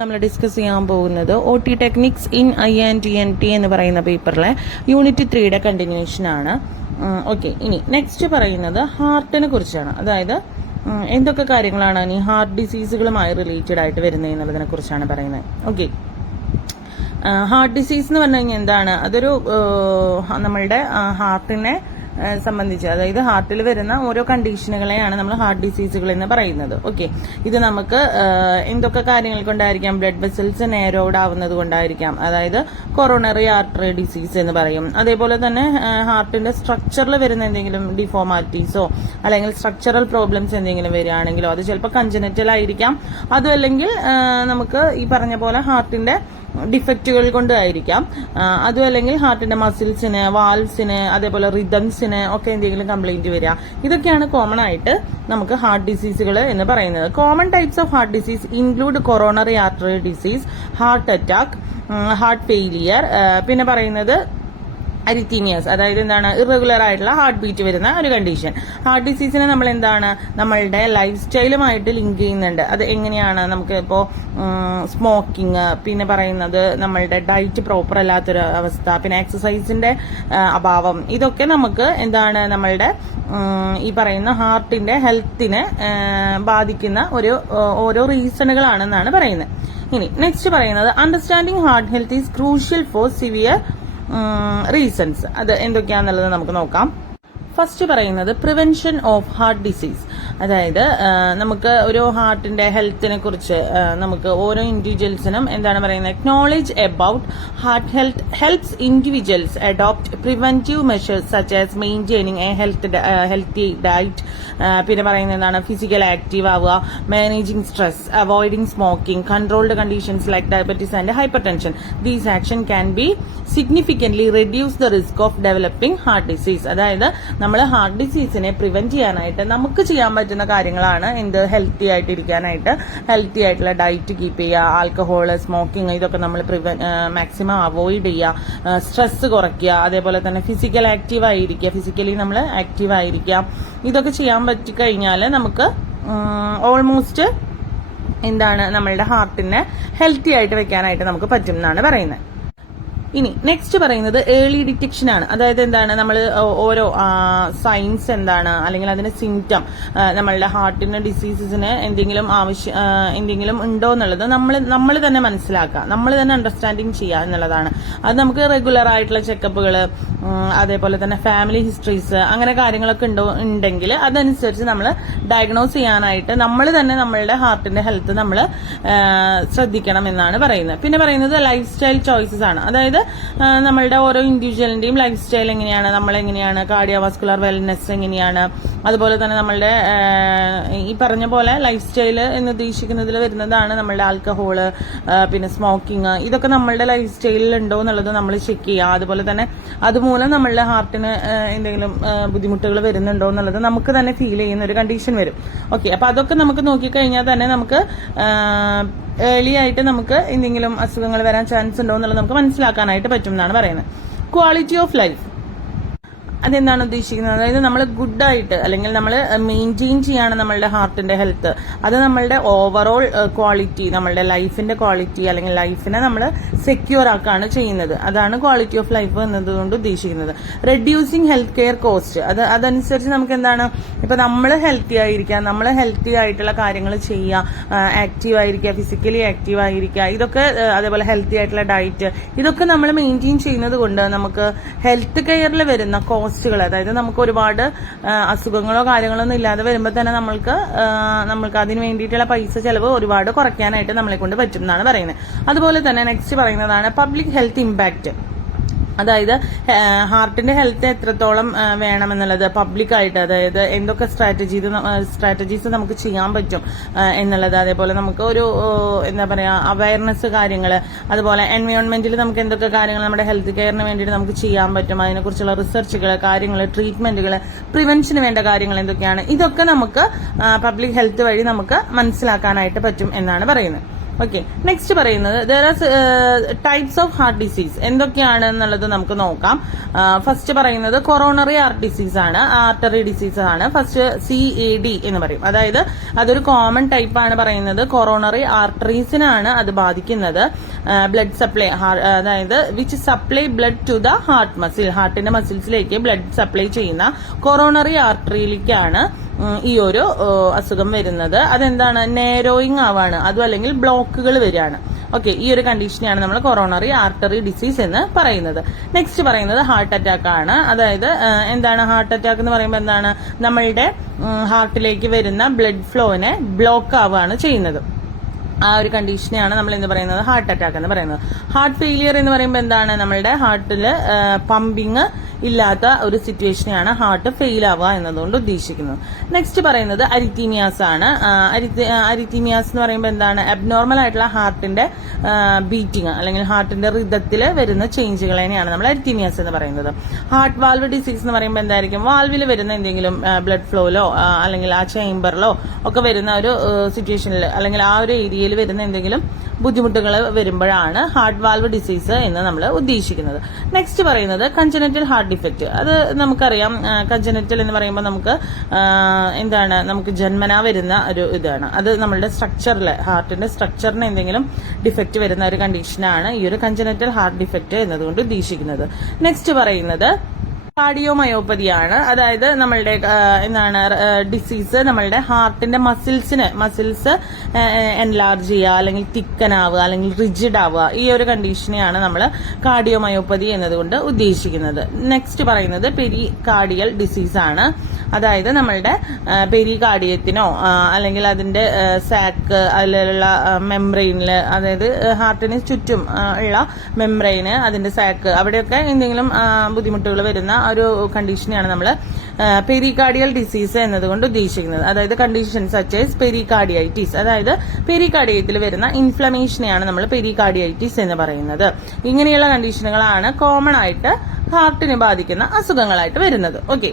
നമ്മൾ ഡിസ്കസ് ചെയ്യാൻ പോകുന്നത് OT ടെക്നിക്സ് ഇൻ INTNT എന്ന് പറയുന്ന പേപ്പറിലെ യൂണിറ്റ് 3യുടെ കണ്ടിന്യൂഷൻ ആണ്. ഓക്കെ, ഇനി നെക്സ്റ്റ് പറയുന്നത് ഹാർട്ടിനെ കുറിച്ചാണ്. അതായത് എന്തൊക്കെ കാര്യങ്ങളാണ് ഇനി ഹാർട്ട് ഡിസീസുകളുമായി റിലേറ്റഡ് ആയിട്ട് വരുന്നത് എന്നുള്ളതിനെ കുറിച്ചാണ് പറയുന്നത്. ഓക്കെ, ഹാർട്ട് ഡിസീസ് എന്ന് പറഞ്ഞു കഴിഞ്ഞാൽ എന്താണ്? അതൊരു നമ്മളുടെ ഹാർട്ടിനെ സംബന്ധിച്ച്, അതായത് ഹാർട്ടിൽ വരുന്ന ഓരോ കണ്ടീഷനുകളെയാണ് നമ്മൾ ഹാർട്ട് ഡിസീസുകൾ എന്ന് പറയുന്നത്. ഓക്കെ, ഇത് നമുക്ക് എന്തൊക്കെ കാര്യങ്ങൾ കൊണ്ടായിരിക്കാം? ബ്ലഡ് വെസൽസ് നേരോഡ് ആവുന്നത് കൊണ്ടായിരിക്കാം, അതായത് കൊറോണറി ആർട്ടറി ഡിസീസ് എന്ന് പറയും. അതേപോലെ തന്നെ ഹാർട്ടിന്റെ സ്ട്രക്ചറിൽ വരുന്ന എന്തെങ്കിലും ഡിഫോർമാലിറ്റീസോ അല്ലെങ്കിൽ സ്ട്രക്ചറൽ പ്രോബ്ലംസ് എന്തെങ്കിലും വരികയാണെങ്കിലോ അത് ചിലപ്പോൾ കൺജനറ്റൽ ആയിരിക്കാം. അതും അല്ലെങ്കിൽ നമുക്ക് ഈ പറഞ്ഞ പോലെ ഹാർട്ടിന്റെ ഡിഫക്റ്റുകൾ കൊണ്ടായിരിക്കാം. അതും അല്ലെങ്കിൽ ഹാർട്ടിന്റെ മസിൽസിന്, വാൽവ്സിന്, അതേപോലെ റിതംസിന് ഒക്കെ എന്തെങ്കിലും കംപ്ലൈന്റ് വരിക. ഇതൊക്കെയാണ് കോമൺ ആയിട്ട് നമുക്ക് ഹാർട്ട് ഡിസീസുകൾ എന്ന് പറയുന്നത്. Common types of heart disease include coronary artery disease, heart attack, heart failure, പിന്നെ പറയുന്നത് അരിത്തീമിയാസ്, അതായത് എന്താണ്? ഇറഗുലർ ആയിട്ടുള്ള ഹാർട്ട് ബീറ്റ് വരുന്ന ഒരു കണ്ടീഷൻ. ഹാർട്ട് ഡിസീസിനെ നമ്മൾ എന്താണ് നമ്മളുടെ ലൈഫ് സ്റ്റൈലുമായിട്ട് ലിങ്ക് ചെയ്യുന്നുണ്ട്. അത് എങ്ങനെയാണ്? നമുക്ക് ഇപ്പോൾ സ്മോക്കിംഗ്, പിന്നെ പറയുന്നത് നമ്മളുടെ ഡയറ്റ് പ്രോപ്പർ അല്ലാത്തൊരു അവസ്ഥ, പിന്നെ എക്സസൈസിന്റെ അഭാവം, ഇതൊക്കെ നമുക്ക് എന്താണ് നമ്മളുടെ ഈ പറയുന്ന ഹാർട്ടിന്റെ ഹെൽത്തിനെ ബാധിക്കുന്ന ഓരോ റീസണുകളാണെന്നാണ് പറയുന്നത്. ഇനി നെക്സ്റ്റ് പറയുന്നത് understanding heart health is crucial for severe reasons. അത് എന്തൊക്കെയാണെന്നുള്ളത് നമുക്ക് നോക്കാം. ഫസ്റ്റ് പറയുന്നത് പ്രിവെൻഷൻ ഓഫ് ഹാർട്ട് ഡിസീസ്. അതായത് നമുക്ക് ഒരു ഹാർട്ടിന്റെ ഹെൽത്തിനെ കുറിച്ച് നമുക്ക് ഓരോ ഇൻഡിവിജ്വൽസിനും എന്താണ് പറയുന്നത്? Acknowledge about heart health helps individuals adopt preventive measures such as maintaining A healthy diet, പിന്നെ പറയുന്നത് എന്താണ്? ഫിസിക്കൽ ആക്റ്റീവ് ആവുക, managing stress, avoiding smoking, controlled conditions like diabetes and hyper tension. These action can be significantly reduce the risk of developing heart disease. അതായത് നമ്മൾ heart ഡിസീസിനെ prevent ചെയ്യാനായിട്ട് നമുക്ക് ചെയ്യാൻ പറ്റുന്ന കാര്യങ്ങളാണ് എന്ത്? ഹെൽത്തി ആയിട്ടിരിക്കാനായിട്ട് ഹെൽത്തി ആയിട്ടുള്ള ഡയറ്റ് കീപ്പ് ചെയ്യുക, ആൽക്കഹോൾ, സ്മോക്കിംഗ്, ഇതൊക്കെ നമ്മൾ മാക്സിമം അവോയ്ഡ് ചെയ്യുക, സ്ട്രെസ് കുറയ്ക്കുക, അതേപോലെ തന്നെ ഫിസിക്കൽ ആക്റ്റീവ് ആയിരിക്കുക, ഫിസിക്കലി നമ്മൾ ആക്റ്റീവ് ആയിരിക്കുക. ഇതൊക്കെ ചെയ്യാൻ പറ്റിക്കഴിഞ്ഞാൽ നമുക്ക് ഓൾമോസ്റ്റ് എന്താണ് നമ്മളുടെ ഹാർട്ടിനെ ഹെൽത്തി ആയിട്ട് വെക്കാനായിട്ട് നമുക്ക് പറ്റും എന്നാണ് പറയുന്നത്. ഇനി നെക്സ്റ്റ് പറയുന്നത് ഏർലി ഡിറ്റക്ഷൻ ആണ്. അതായത് എന്താണ്? നമ്മൾ ഓരോ സൈൻസ് എന്താണ് അല്ലെങ്കിൽ അതിന്റെ സിംറ്റം, നമ്മളുടെ ഹാർട്ടിന്റെ ഡിസീസസിന് എന്തെങ്കിലും ഉണ്ടോ എന്നുള്ളത് നമ്മൾ തന്നെ മനസ്സിലാക്കുക, നമ്മൾ തന്നെ അണ്ടർസ്റ്റാൻഡിങ് ചെയ്യുക എന്നുള്ളതാണ്. അത് നമുക്ക് റെഗുലർ ആയിട്ടുള്ള ചെക്കപ്പുകൾ, അതേപോലെ തന്നെ ഫാമിലി ഹിസ്റ്ററീസ്, അങ്ങനെ കാര്യങ്ങളൊക്കെ ഉണ്ടെങ്കിൽ അതനുസരിച്ച് നമ്മൾ ഡയഗ്നോസ് ചെയ്യാനായിട്ട് നമ്മൾ തന്നെ നമ്മളുടെ ഹാർട്ടിന്റെ ഹെൽത്ത് നമ്മൾ ശ്രദ്ധിക്കണം എന്നാണ് പറയുന്നത്. പിന്നെ പറയുന്നത് ലൈഫ് സ്റ്റൈൽ ചോയ്സസ് ആണ്. അതായത് നമ്മളുടെ ഓരോ ഇൻഡിവിജ്വലിന്റെയും ലൈഫ് സ്റ്റൈൽ എങ്ങനെയാണ്, നമ്മളെങ്ങനെയാണ്, കാർഡിയോവാസ്കുലർ വെൽനെസ് എങ്ങനെയാണ്, അതുപോലെ തന്നെ നമ്മളുടെ ഈ പറഞ്ഞ പോലെ ലൈഫ് സ്റ്റൈൽ എന്ന് ഉദ്ദേശിക്കുന്നതിൽ വരുന്നതാണ് നമ്മളുടെ ആൽക്കഹോള്, പിന്നെ സ്മോക്കിംഗ്, ഇതൊക്കെ നമ്മളുടെ ലൈഫ് സ്റ്റൈലിൽ ഉണ്ടോ എന്നുള്ളത് നമ്മൾ ചെക്ക് ചെയ്യുക. അതുപോലെ തന്നെ അതുമൂലം നമ്മളുടെ ഹാർട്ടിന് എന്തെങ്കിലും ബുദ്ധിമുട്ടുകൾ വരുന്നുണ്ടോ എന്നുള്ളത് നമുക്ക് തന്നെ ഫീൽ ചെയ്യുന്ന ഒരു കണ്ടീഷൻ വരും. ഓക്കെ, അപ്പൊ അതൊക്കെ നമുക്ക് നോക്കിക്കഴിഞ്ഞാൽ തന്നെ നമുക്ക് ഏർലി ആയിട്ട് നമുക്ക് എന്തെങ്കിലും അസുഖങ്ങൾ വരാൻ ചാൻസ് ഉണ്ടോ എന്നുള്ളത് നമുക്ക് മനസ്സിലാക്കാനായിട്ട് പറ്റും എന്നാണ് പറയുന്നത്. ക്വാളിറ്റി ഓഫ് ലൈഫ് അതെന്താണ് ഉദ്ദേശിക്കുന്നത്? അതായത് നമ്മൾ ഗുഡായിട്ട് അല്ലെങ്കിൽ നമ്മൾ മെയിൻറ്റെയിൻ ചെയ്യാണ് നമ്മളുടെ ഹാർട്ടിന്റെ ഹെൽത്ത്. അത് നമ്മളുടെ ഓവറോൾ ക്വാളിറ്റി, നമ്മളുടെ ലൈഫിന്റെ ക്വാളിറ്റി അല്ലെങ്കിൽ ലൈഫിനെ നമ്മൾ സെക്യൂർ ആക്കാണ് ചെയ്യുന്നത്. അതാണ് ക്വാളിറ്റി ഓഫ് ലൈഫ് എന്നതുകൊണ്ട് ഉദ്ദേശിക്കുന്നത്. റെഡ്യൂസിങ് ഹെൽത്ത് കെയർ കോസ്റ്റ്, അതനുസരിച്ച് നമുക്ക് എന്താണ്? ഇപ്പൊ നമ്മൾ ഹെൽത്തി ആയിരിക്കുക, നമ്മൾ ഹെൽത്തി ആയിട്ടുള്ള കാര്യങ്ങൾ ചെയ്യുക, ആക്റ്റീവ് ആയിരിക്കുക, ഫിസിക്കലി ആക്റ്റീവ് ആയിരിക്കുക, ഇതൊക്കെ അതേപോലെ ഹെൽത്തി ആയിട്ടുള്ള ഡയറ്റ്, ഇതൊക്കെ നമ്മൾ മെയിൻറ്റെയിൻ ചെയ്യുന്നത് കൊണ്ട് നമുക്ക് ഹെൽത്ത് കെയറിൽ വരുന്ന കോസ്റ്റുകൾ, അതായത് നമുക്ക് ഒരുപാട് അസുഖങ്ങളോ കാര്യങ്ങളോ ഒന്നും ഇല്ലാതെ വരുമ്പോൾ തന്നെ നമ്മൾക്ക് അതിന് വേണ്ടിയിട്ടുള്ള പൈസ ചെലവ് ഒരുപാട് കുറയ്ക്കാനായിട്ട് നമ്മളെ കൊണ്ട് പറ്റും എന്നാണ് പറയുന്നത്. അതുപോലെ തന്നെ നെക്സ്റ്റ് പറയുന്നതാണ് പബ്ലിക് ഹെൽത്ത് ഇമ്പാക്ട്. അതായത് ഹാർട്ടിന്റെ ഹെൽത്ത് എത്രത്തോളം വേണമെന്നുള്ളത് പബ്ലിക്കായിട്ട്, അതായത് എന്തൊക്കെ സ്ട്രാറ്റജീസ് നമുക്ക് ചെയ്യാൻ പറ്റും എന്നുള്ളത്, അതേപോലെ നമുക്ക് ഒരു എന്താ പറയാ അവയർനെസ് കാര്യങ്ങൾ, അതുപോലെ എൻവയോൺമെന്റിൽ നമുക്ക് എന്തൊക്കെ കാര്യങ്ങൾ നമ്മുടെ ഹെൽത്ത് കെയറിന് വേണ്ടിയിട്ട് നമുക്ക് ചെയ്യാൻ പറ്റും, അതിനെക്കുറിച്ചുള്ള റിസർച്ചുകൾ, കാര്യങ്ങൾ, ട്രീറ്റ്മെന്റുകൾ, പ്രിവെൻഷന് വേണ്ട കാര്യങ്ങൾ എന്തൊക്കെയാണ്, ഇതൊക്കെ നമുക്ക് പബ്ലിക് ഹെൽത്ത് വഴി നമുക്ക് മനസ്സിലാക്കാനായിട്ട് പറ്റും എന്നാണ് പറയുന്നത്. ഓക്കെ, നെക്സ്റ്റ് പറയുന്നത് there are types of heart disease എന്തൊക്കെയാണ് എന്നുള്ളത് നമുക്ക് നോക്കാം. ഫസ്റ്റ് പറയുന്നത് കൊറോണറി ആർട്ട് ഡിസീസ് ആണ്, ആർട്ടറി ഡിസീസ് ആണ്. ഫസ്റ്റ് CAD എന്ന് പറയും, അതായത് അതൊരു കോമൺ ടൈപ്പ് ആണ്. പറയുന്നത് കൊറോണറി ആർട്ടറീസിനാണ് അത് ബാധിക്കുന്നത്. ബ്ലഡ് സപ്ലൈ, അതായത് which supply blood to the heart muscle, ഹാർട്ടിന്റെ മസിൽസിലേക്ക് ബ്ലഡ് സപ്ലൈ ചെയ്യുന്ന കൊറോണറി ആർട്ടറിയിലേക്കാണ് ഈ ഒരു അസുഖം വരുന്നത്. അതെന്താണ്, നേരോയിങ് ആവാണ്, അതും അല്ലെങ്കിൽ ബ്ലോക്കുകൾ വരികയാണ്. ഓക്കെ, ഈ ഒരു കണ്ടീഷനെയാണ് നമ്മൾ കൊറോണറി ആർട്ടറി ഡിസീസ് എന്ന് പറയുന്നത്. നെക്സ്റ്റ് പറയുന്നത് ഹാർട്ട് അറ്റാക്ക് ആണ്. അതായത് എന്താണ് ഹാർട്ട് അറ്റാക്ക് എന്ന് പറയുമ്പോൾ എന്താണ്, നമ്മളുടെ ഹാർട്ടിലേക്ക് വരുന്ന ബ്ലഡ് ഫ്ലോനെ ബ്ലോക്ക് ആവുകയാണ് ചെയ്യുന്നത്. ആ ഒരു കണ്ടീഷനെയാണ് നമ്മൾ എന്ത് പറയുന്നത്, ഹാർട്ട് അറ്റാക്ക് എന്ന് പറയുന്നത്. ഹാർട്ട് ഫെയിലിയർ എന്ന് പറയുമ്പോൾ എന്താണ്, നമ്മളുടെ ഹാർട്ടില് പമ്പിങ് ഇല്ലാത്ത ഒരു സിറ്റുവേഷനെയാണ് ഹാർട്ട് ഫെയിൽ ആവുക എന്നതുകൊണ്ട് ഉദ്ദേശിക്കുന്നത്. നെക്സ്റ്റ് പറയുന്നത് അരിത്തീമിയാസ് ആണ്. അരിത്തീമിയാസ് എന്ന് പറയുമ്പോൾ എന്താണ്, അബ്നോർമൽ ആയിട്ടുള്ള ഹാർട്ടിന്റെ ബീറ്റിംഗ് അല്ലെങ്കിൽ ഹാർട്ടിന്റെ റിതത്തിൽ വരുന്ന ചേഞ്ചുകളെയാണ് നമ്മൾ അരിത്തീമിയാസ് എന്ന് പറയുന്നത്. ഹാർട്ട് വാൽവ് ഡിസീസ് എന്ന് പറയുമ്പോൾ എന്തായിരിക്കും, വാൽവിൽ വരുന്ന എന്തെങ്കിലും ബ്ലഡ് ഫ്ലോയിലോ അല്ലെങ്കിൽ ആ ചേംബറിലോ ഒക്കെ വരുന്ന ഒരു സിറ്റുവേഷനിൽ അല്ലെങ്കിൽ ആ ഒരു ഏരിയയിൽ വരുന്ന എന്തെങ്കിലും ബുദ്ധിമുട്ടുകൾ വരുമ്പോഴാണ് ഹാർട്ട് വാൽവ് ഡിസീസ് എന്ന് നമ്മൾ ഉദ്ദേശിക്കുന്നത്. നെക്സ്റ്റ് പറയുന്നത് കൺജനറ്റൽ ഹാർട്ട് ഡിഫക്റ്റ്. അത് നമുക്കറിയാം, കൺജനറ്റൽ എന്ന് പറയുമ്പോൾ നമുക്ക് എന്താണ്, നമുക്ക് ജന്മനാ വരുന്ന ഒരു ഇതാണ്. അത് നമ്മളുടെ സ്ട്രക്ചറിൽ, ഹാർട്ടിന്റെ സ്ട്രക്ചറിന് എന്തെങ്കിലും ഡിഫക്റ്റ് വരുന്ന ഒരു കണ്ടീഷനാണ് ഈ ഒരു കൺജനറ്റൽ ഹാർട്ട് ഡിഫക്റ്റ് എന്നതുകൊണ്ട് ഉദ്ദേശിക്കുന്നത്. നെക്സ്റ്റ് പറയുന്നത് കാർഡിയോമയോപ്പതിയാണ്. അതായത് നമ്മളുടെ എന്താണ് ഡിസീസ്, നമ്മളുടെ ഹാർട്ടിന്റെ മസിൽസ് എൻലാർജ് ചെയ്യുക അല്ലെങ്കിൽ തിക്കൻ ആവുക അല്ലെങ്കിൽ റിജിഡ് ആവുക, ഈ ഒരു കണ്ടീഷനെയാണ് നമ്മൾ കാർഡിയോമയോപ്പതി എന്നതുകൊണ്ട് ഉദ്ദേശിക്കുന്നത്. നെക്സ്റ്റ് പറയുന്നത് പെരികാർഡിയൽ ഡിസീസ് ആണ്. അതായത് നമ്മളുടെ പെരികാർഡിയത്തിനോ അല്ലെങ്കിൽ അതിന്റെ സാക്ക്, അതിലുള്ള മെംബ്രെയിനില്, അതായത് ഹാർട്ടിന് ചുറ്റും ഉള്ള മെംബ്രെയിന്, അതിന്റെ സാക്ക്, അവിടെയൊക്കെ എന്തെങ്കിലും ബുദ്ധിമുട്ടുകൾ വരുന്ന ഒരു കണ്ടീഷനെയാണ് നമ്മൾ പെരികാർഡിയൽ ഡിസീസ് എന്നതുകൊണ്ട് ഉദ്ദേശിക്കുന്നത്. അതായത് കണ്ടീഷൻ സച്ച് ആസ് പെരികാർഡിയൈറ്റിസ്, അതായത് പെരികാർഡിയത്തിൽ വരുന്ന ഇൻഫ്ലമേഷനെയാണ് നമ്മൾ പെരികാർഡിയൈറ്റിസ് എന്ന് പറയുന്നത്. ഇങ്ങനെയുള്ള കണ്ടീഷനുകളാണ് കോമൺ ആയിട്ട് ഹാർട്ടിനെ ബാധിക്കുന്ന അസുഖങ്ങളായിട്ട് വരുന്നത്. ഓക്കെ.